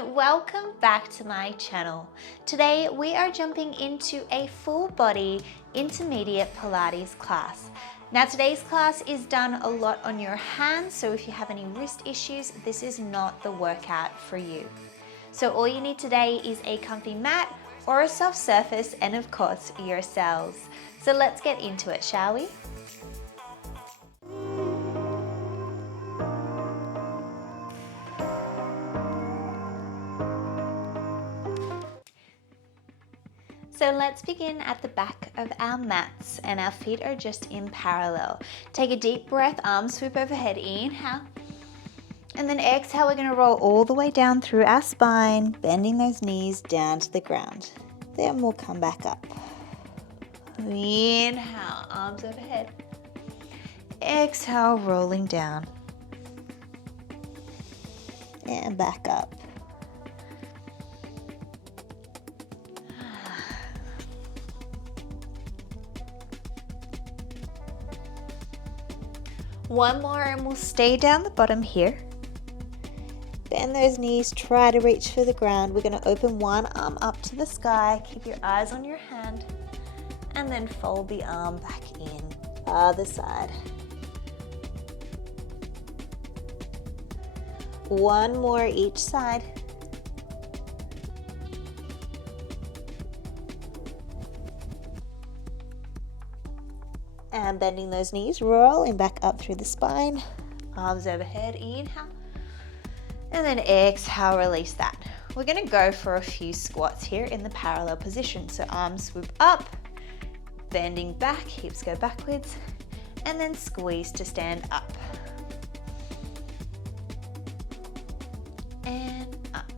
and welcome back to my channel. Today we are jumping into a full body intermediate Pilates class. Now today's class is done a lot on your hands, so if you have any wrist issues, this is not the workout for you. So all you need today is a comfy mat or a soft surface and of course yourselves. So let's get into it, shall we? So let's begin at the back of our mats and our feet are just in parallel. Take a deep breath, arms swoop overhead, inhale. And then exhale, we're gonna roll all the way down through our spine, bending those knees down to the ground. Then we'll come back up. Inhale, arms overhead. Exhale, rolling down. And back up. One more and we'll stay down the bottom here. Bend those knees, try to reach for the ground. We're gonna open one arm up to the sky, keep your eyes on your hand, and then fold the arm back in, other side. One more each side. And bending those knees, rolling back up through the spine, arms overhead, inhale, and then exhale, release that. We're gonna go for a few squats here in the parallel position. So arms swoop up, bending back, hips go backwards, and then squeeze to stand up. And up.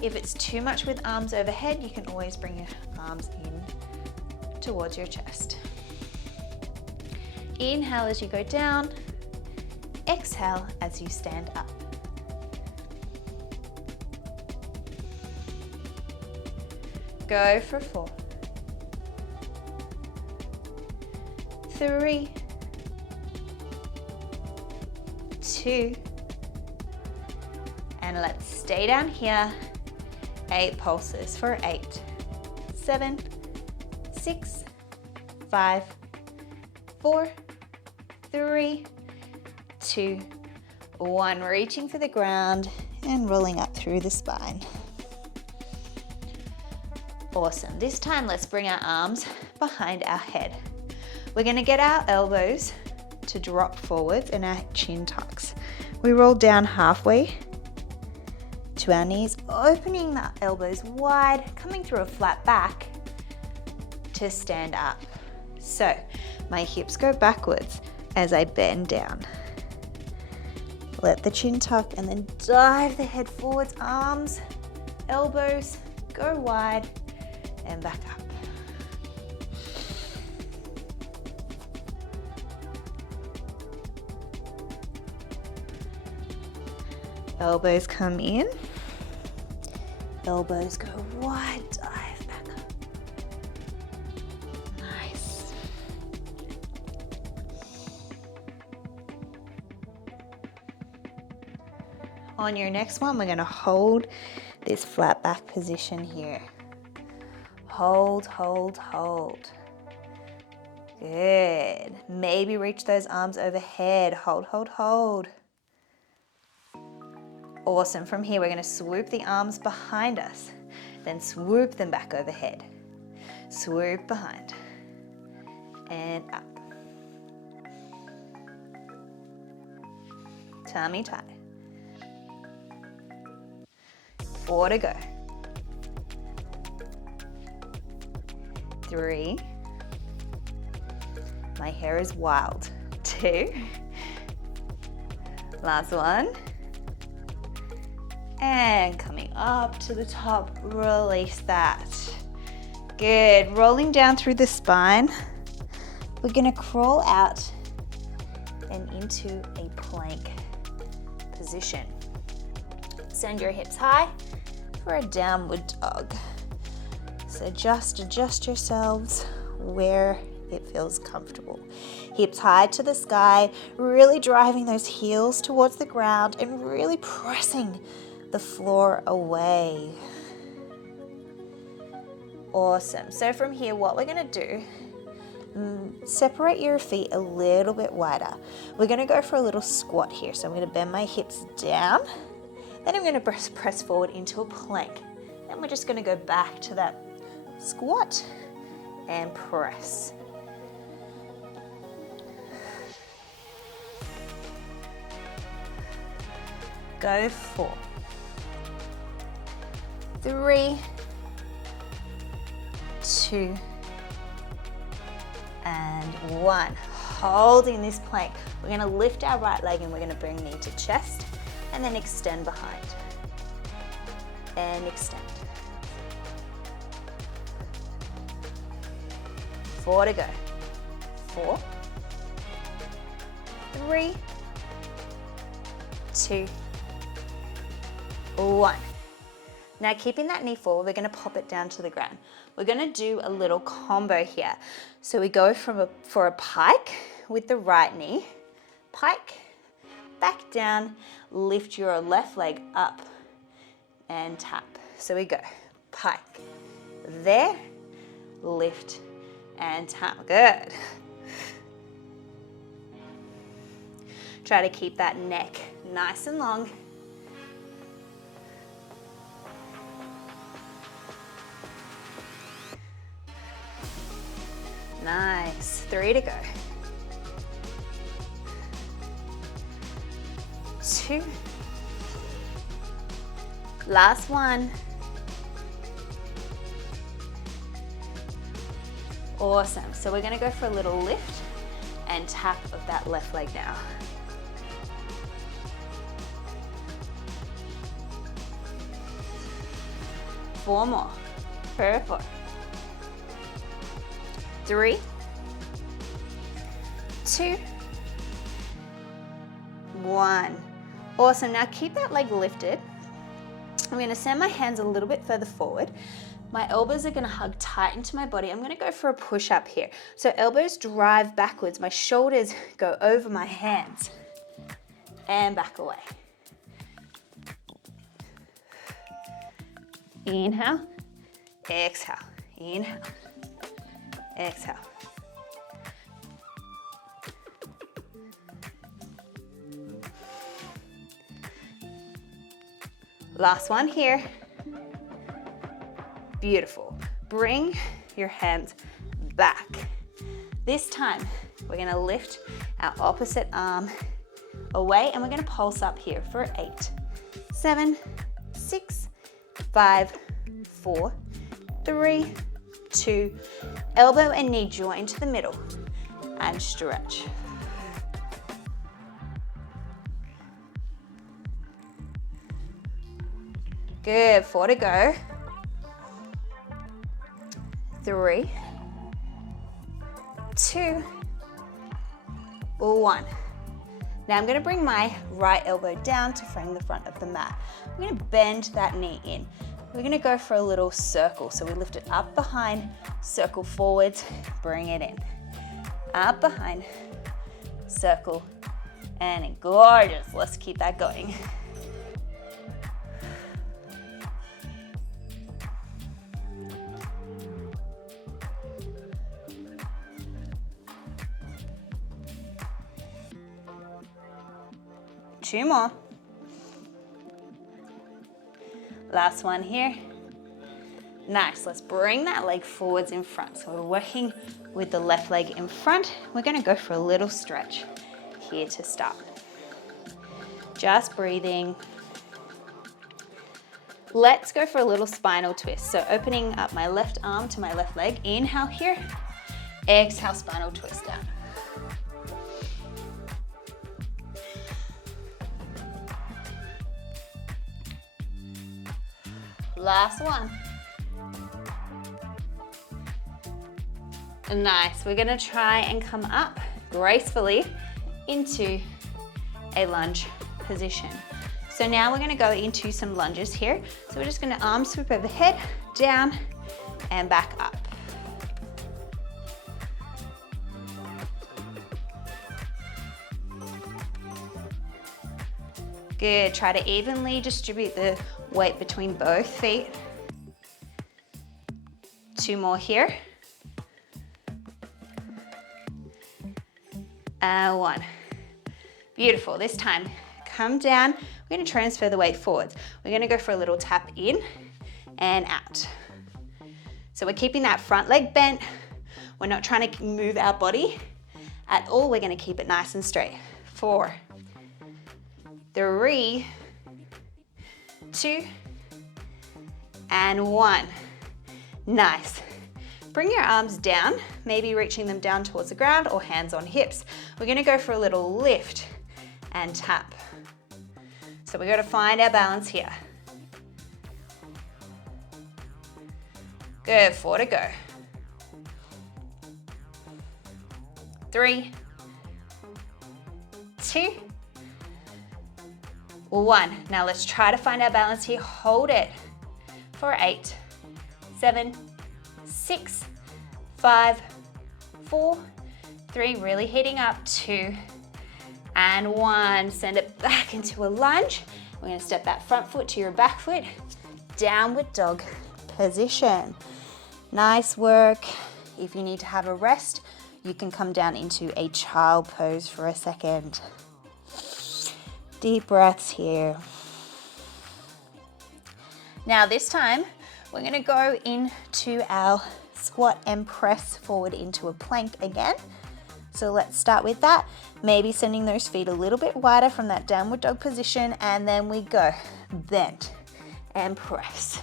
If it's too much with arms overhead, you can always bring your arms in towards your chest. Inhale as you go down, exhale as you stand up. Go for 4, 3, 2, and let's stay down here. 8 pulses for 8, 7, 6, 5, 4, 3, 2, 1. Reaching for the ground and rolling up through the spine. Awesome. This time, let's bring our arms behind our head. We're going to get our elbows to drop forwards and our chin tucks. We roll down halfway to our knees, opening the elbows wide, coming through a flat back to stand up. So my hips go backwards as I bend down. Let the chin tuck and then dive the head forwards, arms, elbows, go wide and back up. Elbows come in, elbows go wide, dive back up. Nice. On your next one, we're going to hold this flat back position here. Hold, hold, hold. Good. Maybe reach those arms overhead. Hold, hold, hold. Awesome. From here, we're going to swoop the arms behind us, then swoop them back overhead. Swoop behind and up. Tummy tight. 4 to go. 3. My hair is wild. 2. Last one. And coming up to the top, release that. Good. Rolling down through the spine. We're going to crawl out and into a plank position. Send your hips high for a downward dog. So just adjust yourselves where it feels comfortable. Hips high to the sky, really driving those heels towards the ground and really pressing the floor away. Awesome. So from here, what we're going to do, separate your feet a little bit wider. We're going to go for a little squat here. So I'm going to bend my hips down. Then I'm going to press forward into a plank. Then we're just going to go back to that squat and press. Go 4, 3, 2, and 1. Holding this plank. We're going to lift our right leg and we're going to bring knee to chest and then extend behind. And extend. 4 to go. 4, 3, 2, 1. Now keeping that knee forward, we're going to pop it down to the ground. We're going to do a little combo here. So we go for a pike with the right knee, pike, back down, lift your left leg up and tap. So we go pike, there, lift and tap. Good. Try to keep that neck nice and long. Nice. 3 to go. 2. Last one. Awesome. So we're going to go for a little lift and tap of that left leg now. Four more. Perfect. 3, 2, 1. Awesome. Now keep that leg lifted. I'm going to send my hands a little bit further forward. My elbows are going to hug tight into my body. I'm going to go for a push up here. So elbows drive backwards. My shoulders go over my hands and back away. Inhale, exhale, inhale, exhale. Last one here. Beautiful. Bring your hands back. This time, we're gonna lift our opposite arm away and we're gonna pulse up here for 8, 7, 6, 5, 4, 3, 2, elbow and knee join to the middle and stretch. Good, 4 to go. 3, 2, 1. Now I'm going to bring my right elbow down to frame the front of the mat. I'm going to bend that knee in. We're going to go for a little circle. So we lift it up behind, circle forwards, bring it in. Up behind, circle, and in. Gorgeous. Let's keep that going. Two more. Last one here. Nice. Let's bring that leg forwards in front. So we're working with the left leg in front. We're going to go for a little stretch here to start. Just breathing. Let's go for a little spinal twist. So opening up my left arm to my left leg. Inhale here. Exhale, spinal twist down. Last one. Nice. We're going to try and come up gracefully into a lunge position. So now we're going to go into some lunges here. So we're just going to arm swoop overhead, down, and back up. Good, try to evenly distribute the weight between both feet. 2 more here. And 1. Beautiful, this time, come down. We're gonna transfer the weight forwards. We're gonna go for a little tap in and out. So we're keeping that front leg bent. We're not trying to move our body at all. We're gonna keep it nice and straight. 4, 3, 2, and 1. Nice. Bring your arms down, maybe reaching them down towards the ground or hands on hips. We're gonna go for a little lift and tap. So we gotta find our balance here. Good, 4 to go. 3, 2, 1. Now let's try to find our balance here. Hold it for 8, 7, 6, 5, 4, 3, really heating up, 2, and 1. Send it back into a lunge. We're gonna step that front foot to your back foot, downward dog position. Nice work. If you need to have a rest, you can come down into a child pose for a second. Deep breaths here. Now this time, we're gonna go into our squat and press forward into a plank again. So let's start with that. Maybe sending those feet a little bit wider from that downward dog position, and then we go bend and press.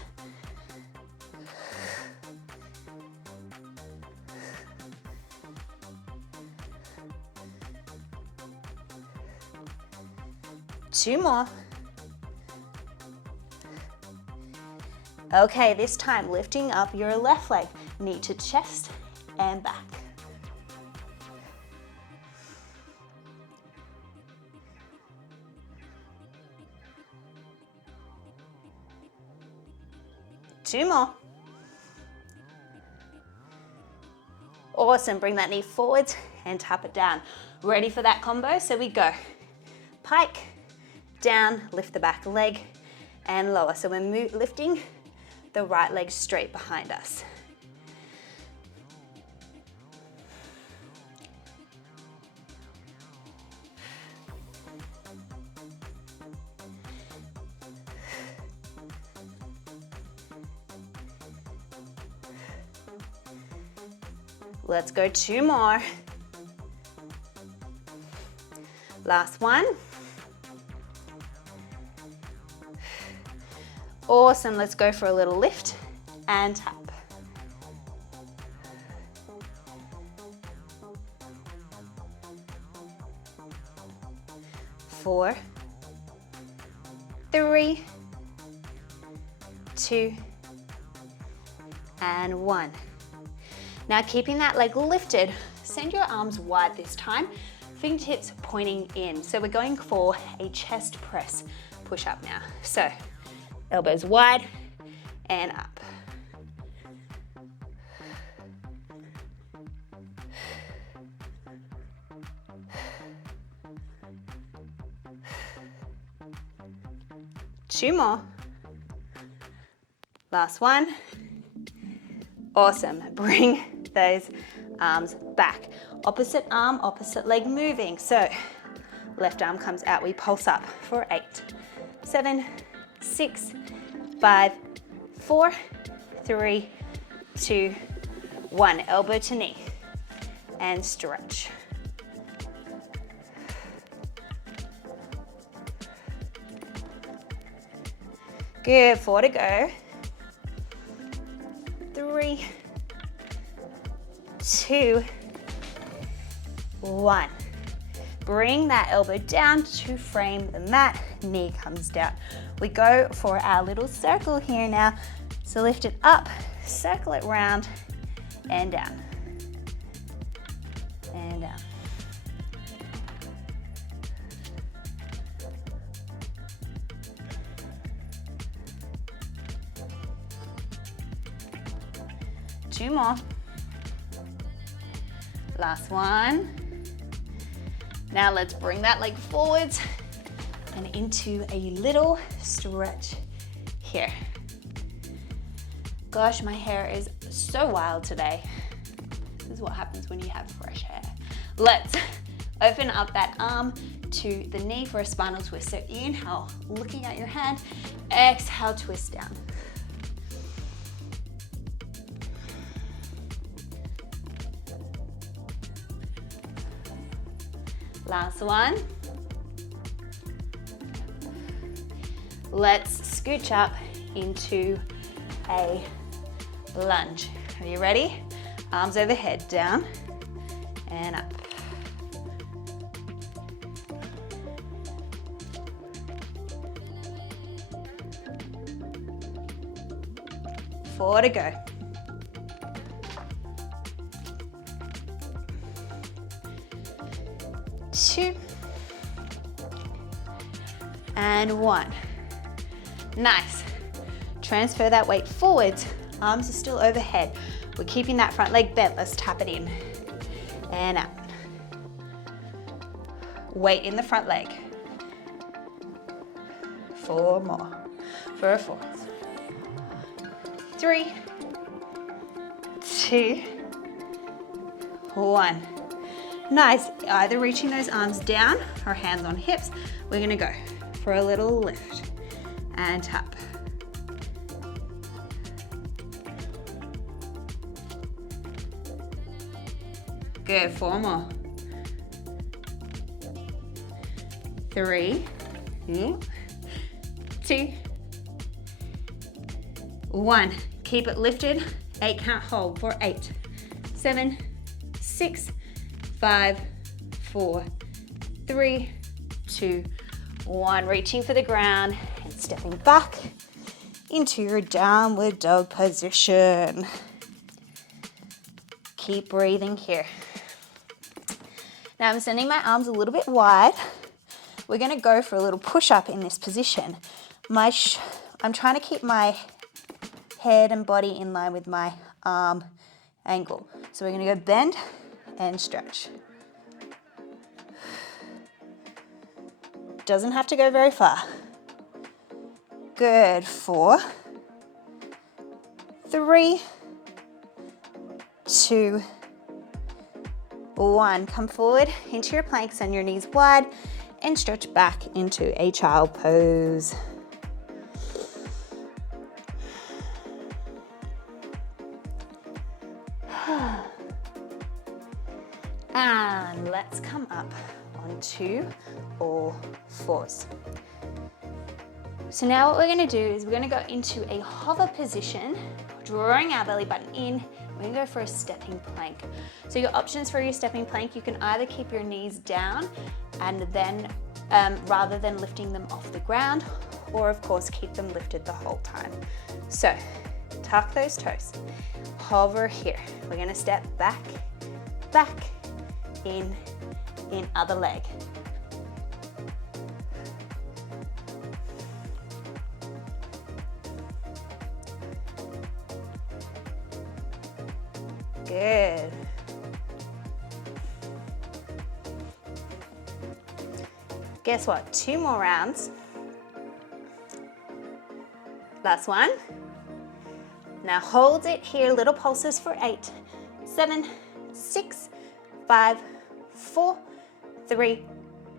Two more. Okay, this time lifting up your left leg, knee to chest and back. Two more. Awesome, bring that knee forwards and tap it down. Ready for that combo? So we go pike, down, lift the back leg and lower. So we're lifting the right leg straight behind us. Let's go 2 more. Last one. Awesome, let's go for a little lift and tap. 4, 3, 2, and 1. Now keeping that leg lifted, send your arms wide this time, fingertips pointing in. So we're going for a chest press push up now. So elbows wide and up. Two more. Last one. Awesome. Bring those arms back. Opposite arm, opposite leg moving. So left arm comes out. We pulse up for 8, 7, 6, 5, 4, 3, 2, 1. Elbow to knee and stretch. Good, 4 to go. 3, 2, 1. Bring that elbow down to frame the mat, knee comes down. We go for our little circle here now. So lift it up, circle it round, and down. And down. Two more. Last one. Now let's bring that leg forwards and into a little stretch here. Gosh, my hair is so wild today. This is what happens when you have fresh hair. Let's open up that arm to the knee for a spinal twist. So inhale, looking at your hand, exhale, twist down. Last one. Let's scooch up into a lunge. Are you ready? Arms overhead, down and up. Four to go. Two and one. Nice. Transfer that weight forwards. Arms are still overhead. We're keeping that front leg bent. Let's tap it in and out. Weight in the front leg. Four more. For a four. 3, 2, 1. Nice. Either reaching those arms down or hands on hips. We're gonna go for a little lift and tap. Good. 4 more. 3, 2, 1. Keep it lifted. 8 count hold for 8, 7, 6, 5, 4, 3, 2, 1. Reaching for the ground and stepping back into your downward dog position. Keep breathing here. Now I'm sending my arms a little bit wide. We're gonna go for a little push-up in this position. I'm trying to keep my head and body in line with my arm angle. So we're gonna go bend and stretch. Doesn't have to go very far. Good. 4, 3, 2, 1. Come forward into your plank, send your knees wide and stretch back into a child pose. And let's come up onto all fours. So now what we're gonna do is we're gonna go into a hover position, drawing our belly button in. We're gonna go for a stepping plank. So your options for your stepping plank, you can either keep your knees down and then rather than lifting them off the ground, or of course keep them lifted the whole time. So tuck those toes, hover here. We're gonna step back, in other leg. Good. Guess what? 2 more rounds. Last one. Now hold it here, little pulses for 8, 7, 6, 5, 4, 3,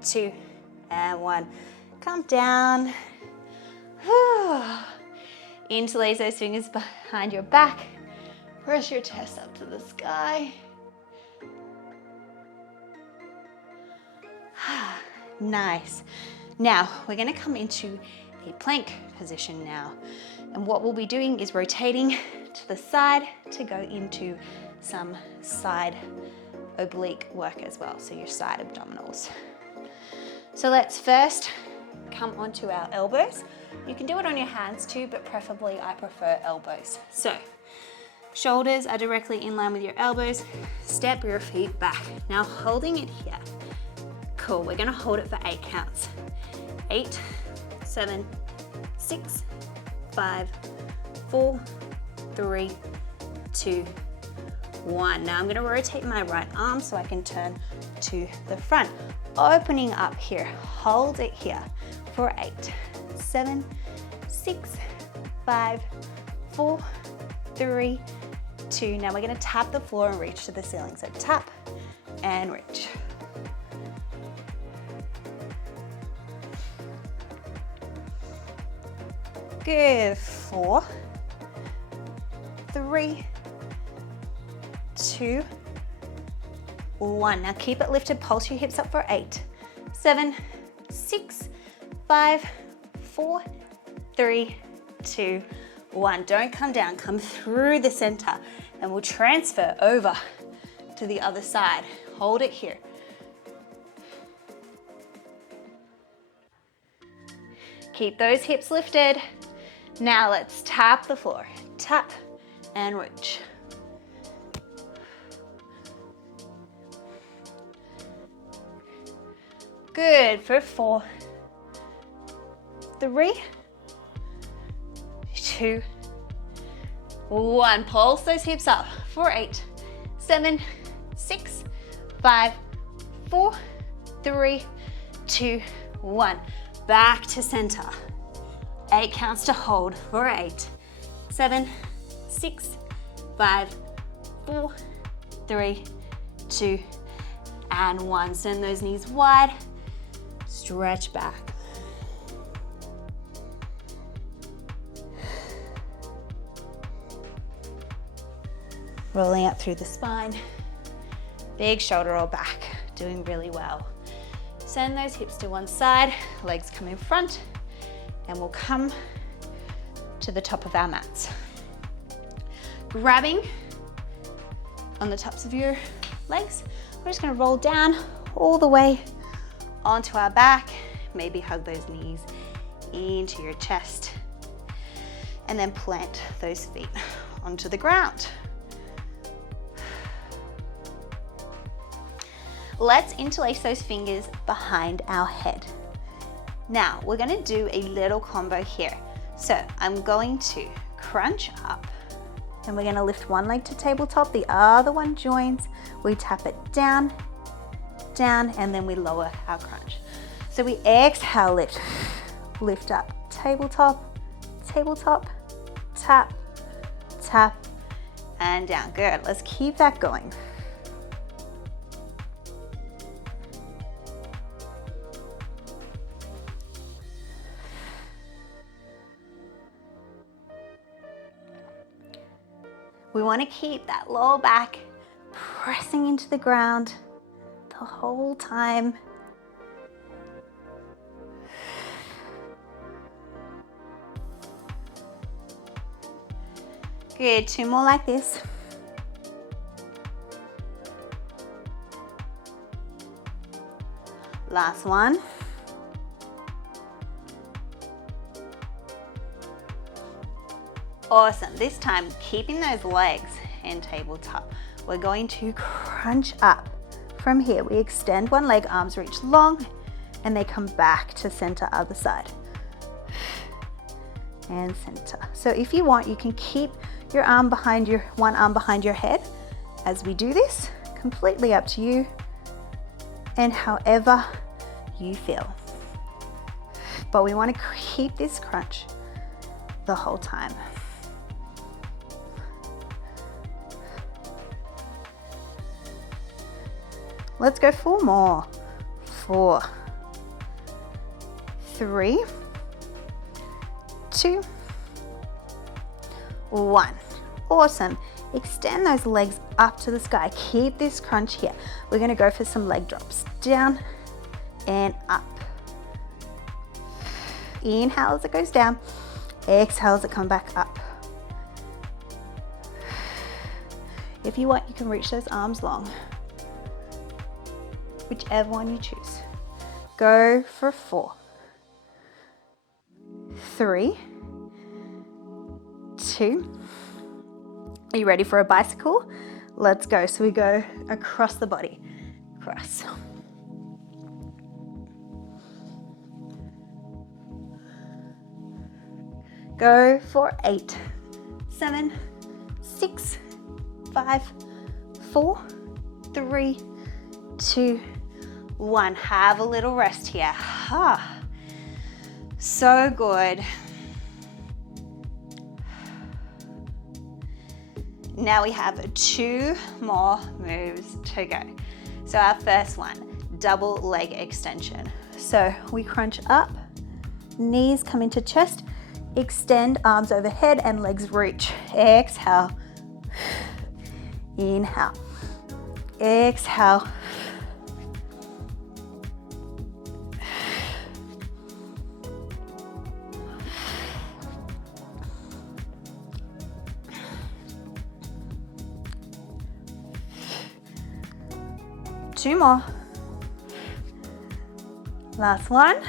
2, and 1. Come down. Interlace those fingers behind your back. Press your chest up to the sky. Nice. Now we're going to come into a plank position now. And what we'll be doing is rotating to the side to go into some side oblique work as well. So your side abdominals. So let's first come onto our elbows. You can do it on your hands too, but preferably I prefer elbows. So shoulders are directly in line with your elbows. Step your feet back. Now holding it here. Cool, we're gonna hold it for 8 counts. 8, 7, 6, 5, 4, 3, 2, 1. Now I'm gonna rotate my right arm so I can turn to the front. Opening up here, hold it here for 8, 7, 6, 5, 4, 3, 2. Now we're gonna tap the floor and reach to the ceiling. So tap and reach. Good, 4, 3, 2, 1. Now keep it lifted, pulse your hips up for 8, 7, 6, 5, 4, 3, 2, 1. Don't come down, come through the center and we'll transfer over to the other side. Hold it here. Keep those hips lifted. Now let's tap the floor. Tap and reach. Good for 4, 3, 2, 1. Pulse those hips up for 8, 7, 6, 5, 4, 3, 2, 1. Back to center. 8 counts to hold for 8, 7, 6, 5, 4, 3, 2, and 1. Send those knees wide. Stretch back. Rolling up through the spine. Big shoulder roll back. Doing really well. Send those hips to one side. Legs come in front. And we'll come to the top of our mats. Grabbing on the tops of your legs. We're just going to roll down all the way onto our back. Maybe hug those knees into your chest. And then plant those feet onto the ground. Let's interlace those fingers behind our head. Now, we're going to do a little combo here. So I'm going to crunch up. And we're going to lift one leg to tabletop, the other one joins. We tap it down, down, and then we lower our crunch. So we exhale, lift up, tabletop, tabletop, tap, tap, and down. Good, let's keep that going. We want to keep that lower back pressing into the ground the whole time. Good, 2 more like this. Last one. Awesome, this time keeping those legs in tabletop. We're going to crunch up from here. We extend one leg, arms reach long, and they come back to center, other side. And center. So if you want, you can keep your arm behind your, one arm behind your head as we do this, completely up to you and however you feel. But we want to keep this crunch the whole time. Let's go 4 more. 4, 3, 2, 1. Awesome. Extend those legs up to the sky. Keep this crunch here. We're going to go for some leg drops. Down and up. Inhale as it goes down. Exhale as it comes back up. If you want, you can reach those arms long. Whichever one you choose. Go for 4, 3, 2. Are you ready for a bicycle? Let's go. So we go across the body. Cross. Go for 8, 7, 6, 5, 4, 3, 2, 1. Have a little rest here. So good. Now we have 2 more moves to go. So our first one, double leg extension. So we crunch up, knees come into chest, extend arms overhead and legs reach. Exhale, inhale, exhale. Two more. Last one.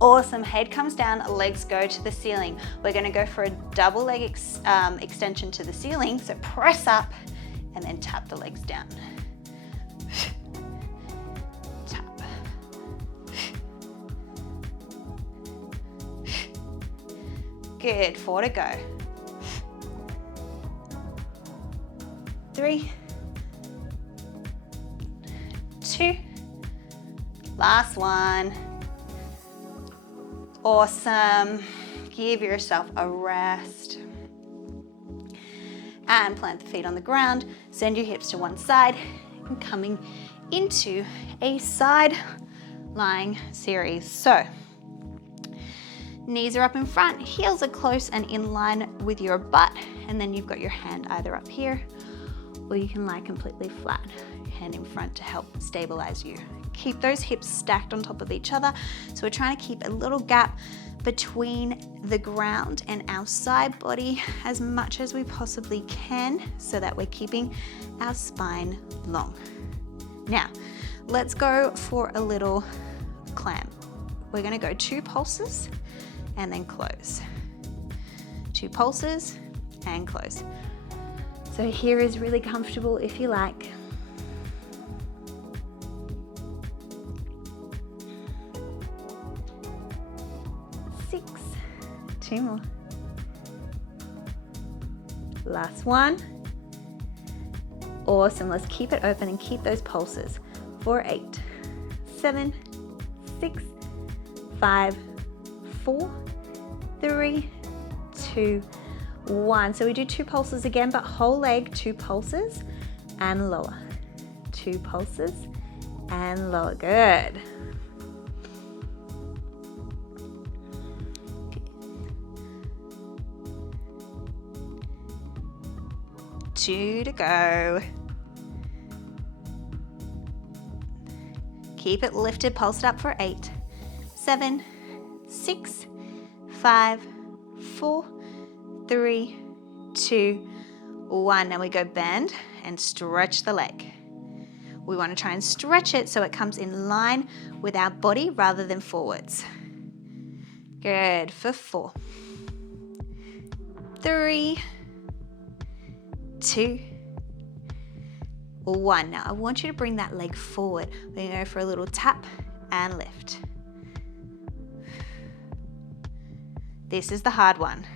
Awesome. Head comes down, legs go to the ceiling. We're going to go for a double leg extension to the ceiling. So press up and then tap the legs down. Tap. Good. 4 to go. 3, 2, last one. Awesome. Give yourself a rest. And plant the feet on the ground. Send your hips to one side and coming into a side lying series. So, knees are up in front, heels are close and in line with your butt, and then you've got your hand either up here or you can lie completely flat, hand in front to help stabilize you. Keep those hips stacked on top of each other. So we're trying to keep a little gap between the ground and our side body as much as we possibly can so that we're keeping our spine long. Now, let's go for a little clam. We're going to go 2 pulses and then close. 2 pulses and close. So here is really comfortable if you like. 6, 2 more. Last one. Awesome. Let's keep it open and keep those pulses. 4, 8, 7, 6, 5, 4, 3, 2, 1. So we do 2 pulses again, but whole leg, 2 pulses and lower. 2 pulses and lower. Good. Two to go. Keep it lifted, pulsed up for 8, 7, 6, 5, 4, 3, 2, 1. Now we go bend and stretch the leg. We want to try and stretch it so it comes in line with our body rather than forwards. Good. For 4, 3, 2, 1. Now I want you to bring that leg forward. We're going to go for a little tap and lift. This is the hard one.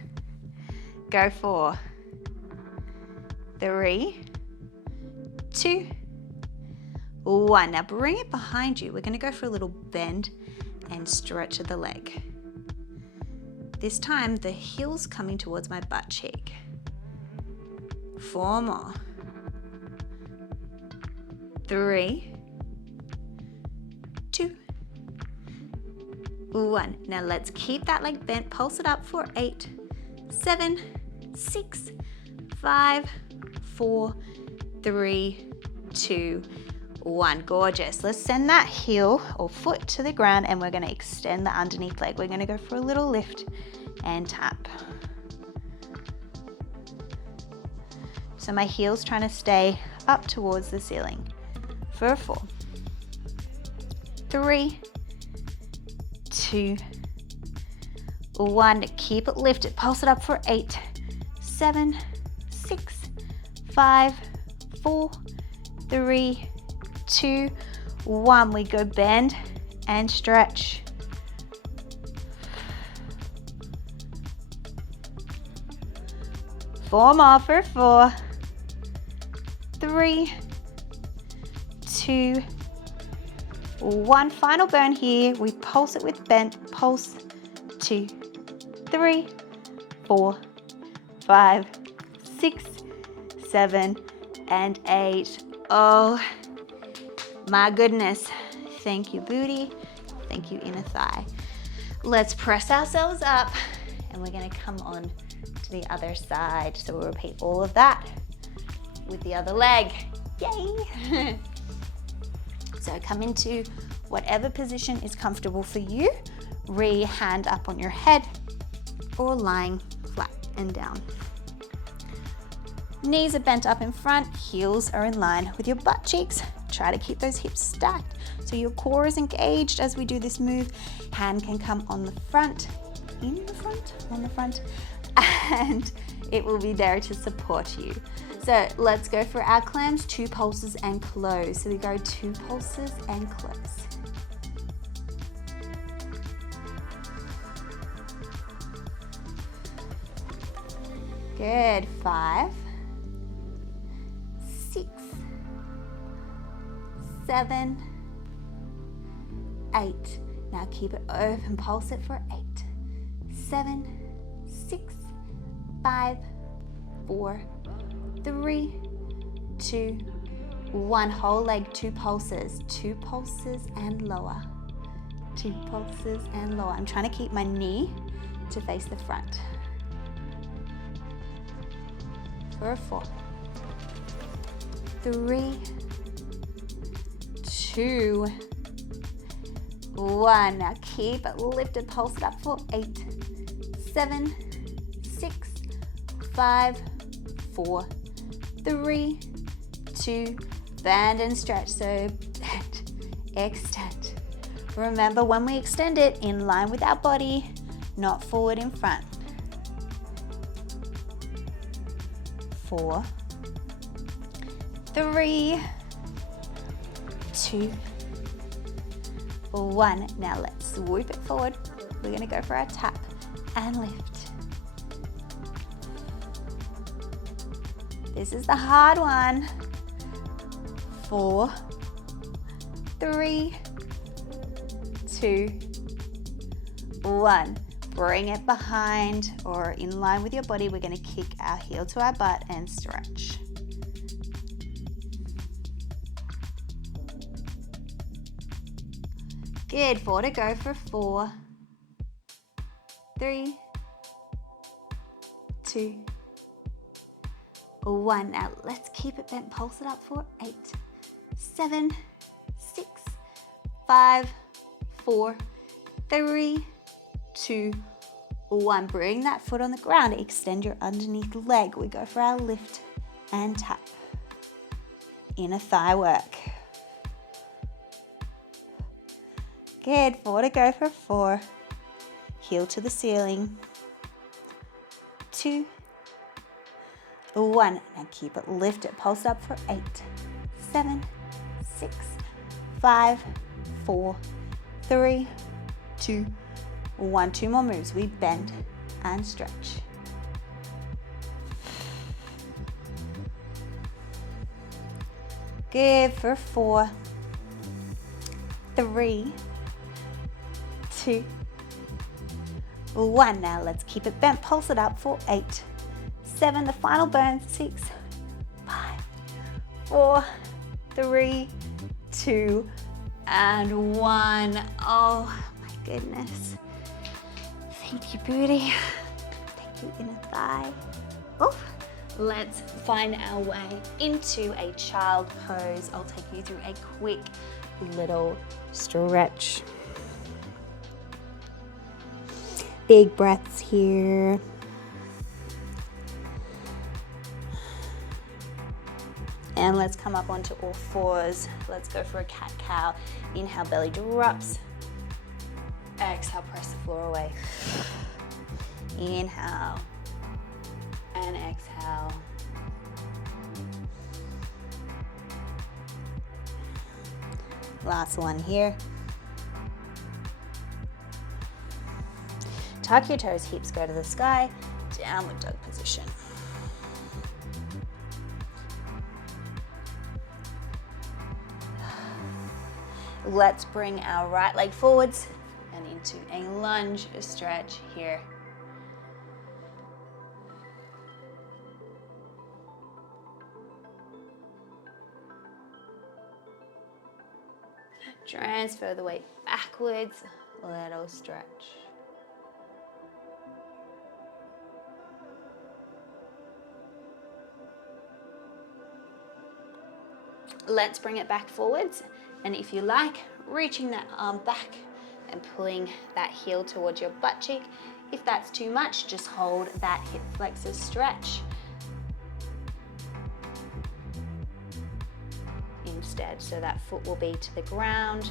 Go for 3, 2, 1. Now bring it behind you. We're going to go for a little bend and stretch of the leg. This time the heel's coming towards my butt cheek. 4 more. 3, 2, 1. Now let's keep that leg bent. Pulse it up for 8, 7, 6, 5, 4, 3, 2, 1. Gorgeous. Let's send that heel or foot to the ground and we're going to extend the underneath leg. We're going to go for a little lift and tap. So my heel's trying to stay up towards the ceiling. For 4, 3, 2, 1. Keep it lifted. Pulse it up for 8, 7, 6, 5, 4, 3, 2, 1. We go bend and stretch. Four more for 4, 3, 2, 1. Final burn here. We pulse it with bent. Pulse. 2, 3, 4, 5, 6, 7, and 8. Oh my goodness. Thank you, booty. Thank you, inner thigh. Let's press ourselves up and we're going to come on to the other side. So we'll repeat all of that with the other leg. Yay! So come into whatever position is comfortable for you. Hand up on your head or lying flat and down. Knees are bent up in front, heels are in line with your butt cheeks. Try to keep those hips stacked so your core is engaged as we do this move. Hand can come on the front, on the front, and it will be there to support you. So let's go for our clams, 2 pulses and close. So we go 2 pulses and close. Good, 5, 6, 7, 8. Now keep it open, pulse it for 8, 7, 6, 5, 4, 3, 2, 1. Whole leg, 2 pulses and lower. 2 pulses and lower. I'm trying to keep my knee to face the front. For 4, 3, 2, 1. Now keep it lifted, pulse it up for 8, 7, 6, 5, 4, 3, 2, bend and stretch. So bend, extend. Remember, when we extend it, in line with our body, not forward in front. 4, 3, 2, 1. Now let's swoop it forward. We're going to go for our tap and lift. This is the hard one. 4, 3, 2, 1. Bring it behind or in line with your body. We're going to kick our heel to our butt and stretch. Good. 4 to go for 4, 3, 2, 1. Now let's keep it bent. Pulse it up for 8, 7, 6, 5, 4, 3, 2, 1. Bring that foot on the ground. Extend your underneath leg. We go for our lift and tap. Inner thigh work. Good. 4 to go for 4. Heel to the ceiling. 2, 1. Now keep it lifted. Pulse up for 8, 7, 6, 5, 4, 3, 2, 1. 2 more moves. We bend and stretch. Good. For 4, 3, 2, 1. Now let's keep it bent. Pulse it up for 8, 7. The final burn. 6, 5, 4, 3, 2, and 1. Oh my goodness. Thank you, booty. Thank you, inner thigh. Oh, let's find our way into a child pose. I'll take you through a quick little stretch. Big breaths here. And let's come up onto all fours. Let's go for a cat-cow. Inhale, belly drops. Exhale, press the floor away. Inhale and exhale. Last one here. Tuck your toes, hips go to the sky. Downward dog position. Let's bring our right leg forwards and into a lunge stretch here. Transfer the weight backwards, little stretch. Let's bring it back forwards, and if you like, reaching that arm back and pulling that heel towards your butt cheek. If that's too much, just hold that hip flexor stretch instead, so that foot will be to the ground.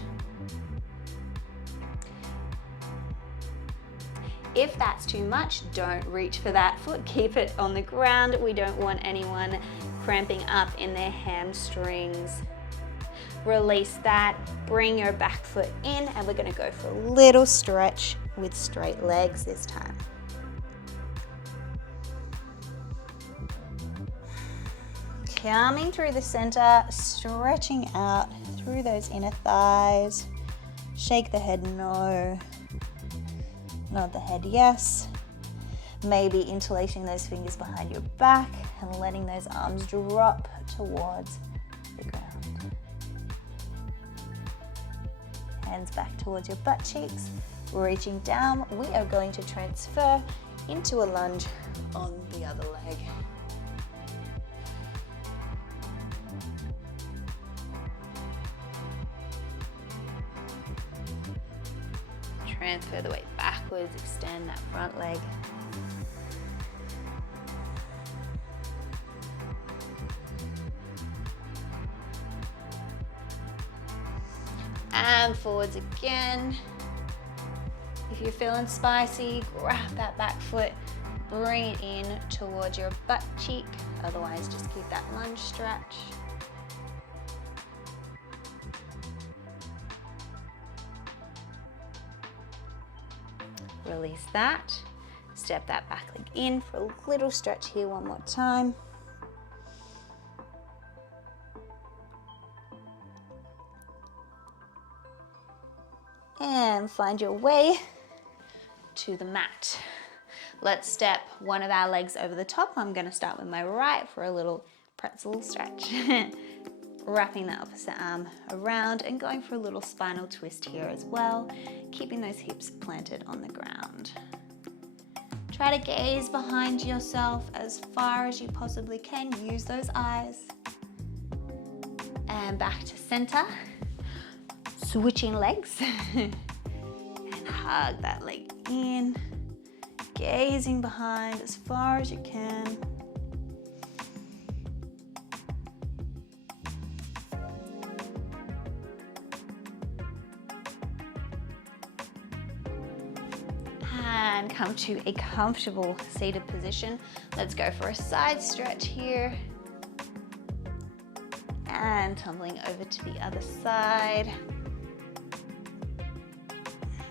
If that's too much, don't reach for that foot, keep it on the ground. We don't want anyone cramping up in their hamstrings. Release that, bring your back foot in, and we're gonna go for a little stretch with straight legs this time. Coming through the center, stretching out through those inner thighs. Shake the head no, nod the head yes. Maybe interlacing those fingers behind your back and letting those arms drop towards the ground. Hands back towards your butt cheeks. Reaching down, we are going to transfer into a lunge on the other leg. Transfer the weight backwards, extend that front leg. And forwards again. If you're feeling spicy, grab that back foot, bring it in towards your butt cheek. Otherwise, just keep that lunge stretch. Release that. Step that back leg in for a little stretch here one more time. And find your way to the mat. Let's step one of our legs over the top. I'm going to start with my right for a little pretzel stretch. Wrapping the opposite arm around and going for a little spinal twist here as well, keeping those hips planted on the ground. Try to gaze behind yourself as far as you possibly can. Use those eyes. And back to center. Switching legs. And hug that leg in. Gazing behind as far as you can. And come to a comfortable seated position. Let's go for a side stretch here. And tumbling over to the other side.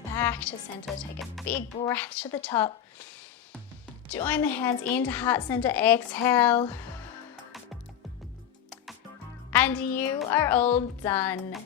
Back to center, take a big breath to the top. Join the hands into heart center, exhale. And you are all done.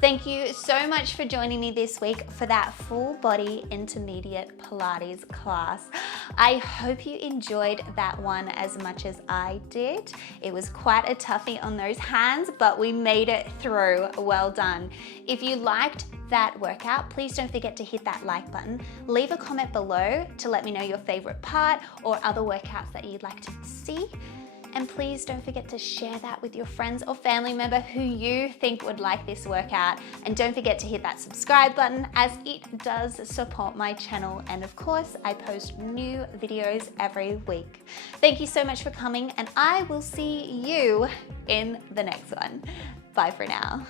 Thank you so much for joining me this week for that full body intermediate Pilates class. I hope you enjoyed that one as much as I did. It was quite a toughie on those hands, but we made it through. Well done. If you liked that workout, please don't forget to hit that like button. Leave a comment below to let me know your favorite part or other workouts that you'd like to see. And please don't forget to share that with your friends or family member who you think would like this workout. And don't forget to hit that subscribe button as it does support my channel. And of course, I post new videos every week. Thank you so much for coming, and I will see you in the next one. Bye for now.